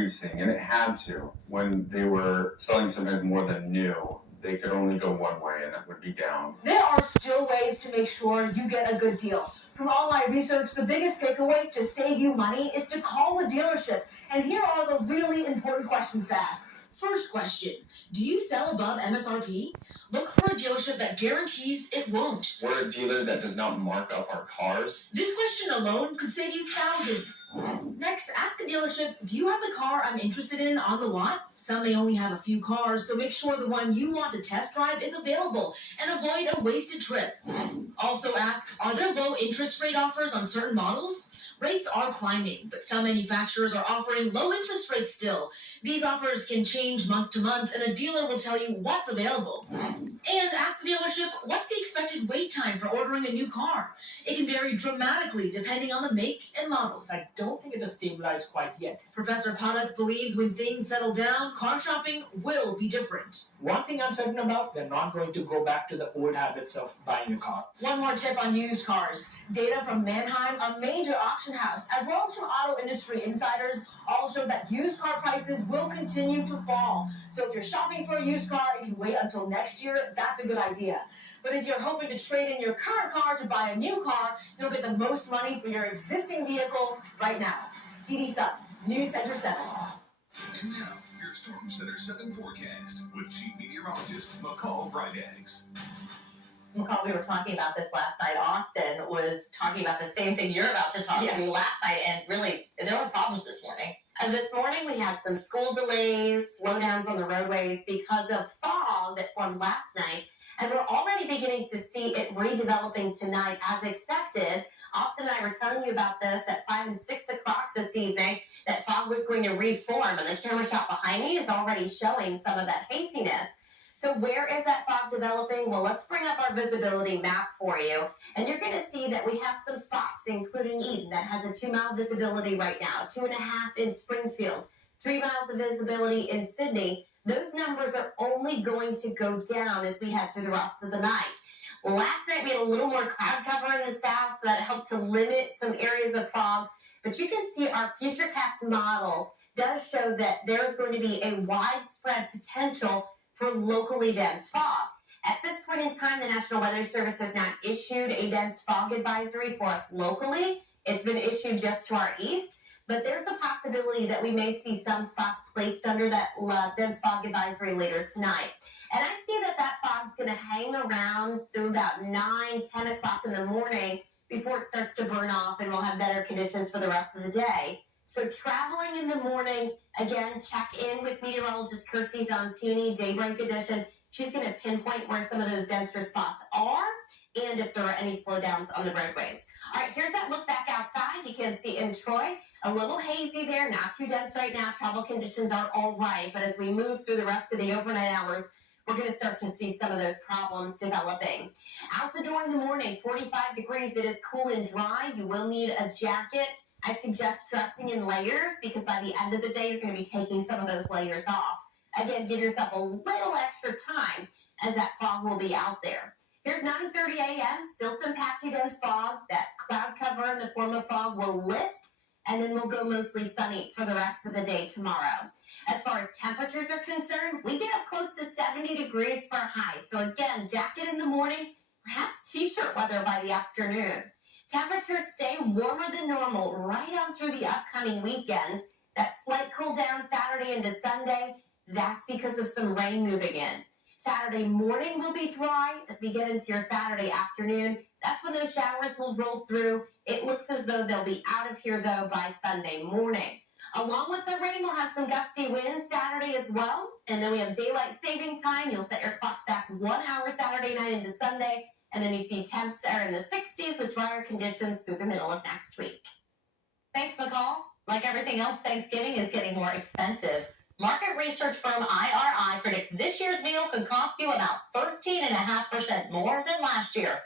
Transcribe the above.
increasing, and it had to. When they were selling sometimes more than new, they could only go one way, and that would be down. There are still ways to make sure you get a good deal. From all my research, the biggest takeaway to save you money is to call the dealership. And here are the really important questions to ask. First question, do you sell above MSRP? Look for a dealership that guarantees it won't. We're a dealer that does not mark up our cars. This question alone could save you thousands. Next, ask a dealership, do you have the car I'm interested in on the lot? Some may only have a few cars, so make sure the one you want to test drive is available and avoid a wasted trip. Also ask, are there low interest rate offers on certain models? Rates are climbing, but some manufacturers are offering low interest rates still. These offers can change month to month, and a dealer will tell you what's available. And ask the dealership, what's the expected wait time for ordering a new car? It can vary dramatically depending on the make and model. I don't think it has stabilized quite yet. Professor Padak believes when things settle down, car shopping will be different. One thing I'm certain about, they're not going to go back to the old habits of buying a car. One more tip on used cars. Data from Manheim, a major auction house, as well as from auto industry insiders, all show that used car prices will continue to fall. So if you're shopping for a used car and can wait until next year, that's a good idea. But if you're hoping to trade in your current car to buy a new car, you'll get the most money for your existing vehicle right now. DD Sutton, News Center 7. And now, your Storm Center 7 forecast with Chief Meteorologist McCall Vrydaghs. McCall, we were talking about this last night. Austin was talking about the same thing you're about to talk to last night, and really, there were problems this morning. This morning, we had some school delays, slowdowns on the roadways because of fog that formed last night, and we're already beginning to see it redeveloping tonight as expected. Austin and I were telling you about this at 5 and 6 o'clock this evening, that fog was going to reform, and the camera shot behind me is already showing some of that haziness. So where is that fog developing? Well, let's bring up our visibility map for you. And you're going to see that we have some spots, including Eden, that has a 2-mile visibility right now, 2.5 in Springfield, 3 miles of visibility in Sydney. Those numbers are only going to go down as we head through the rest of the night. Last night, we had a little more cloud cover in the south, so that helped to limit some areas of fog. But you can see our Futurecast model does show that there's going to be a widespread potential for locally dense fog. At this point in time, the National Weather Service has not issued a dense fog advisory for us locally. It's been issued just to our east, but there's a possibility that we may see some spots placed under that dense fog advisory later tonight. And I see that that fog's going to hang around through about 9, 10 o'clock in the morning before it starts to burn off, and we'll have better conditions for the rest of the day. So traveling in the morning, again, check in with meteorologist Kirsty Zontini, Daybreak Edition. She's going to pinpoint where some of those denser spots are and if there are any slowdowns on the roadways. All right, here's that look back outside. You can see in Troy, a little hazy there, not too dense right now. Travel conditions are all right, but as we move through the rest of the overnight hours, we're going to start to see some of those problems developing. Out the door in the morning, 45 degrees. It is cool and dry. You will need a jacket. I suggest dressing in layers because by the end of the day, you're going to be taking some of those layers off. Again, give yourself a little extra time as that fog will be out there. Here's 9:30 a.m., still some patchy dense fog. That cloud cover in the form of fog will lift, and then we'll go mostly sunny for the rest of the day tomorrow. As far as temperatures are concerned, we get up close to 70 degrees for a high. So again, jacket in the morning, perhaps t-shirt weather by the afternoon. Temperatures stay warmer than normal right on through the upcoming weekend. That slight cool down Saturday into Sunday, that's because of some rain moving in. Saturday morning will be dry as we get into your Saturday afternoon. That's when those showers will roll through. It looks as though they'll be out of here, though, by Sunday morning. Along with the rain, we'll have some gusty winds Saturday as well. And then we have daylight saving time. You'll set your clocks back 1 hour Saturday night into Sunday. And then you see temps are in the 60s with drier conditions through the middle of next week. Thanks, McCall. Like everything else, Thanksgiving is getting more expensive. Market research firm IRI predicts this year's meal could cost you about 13.5% more than last year.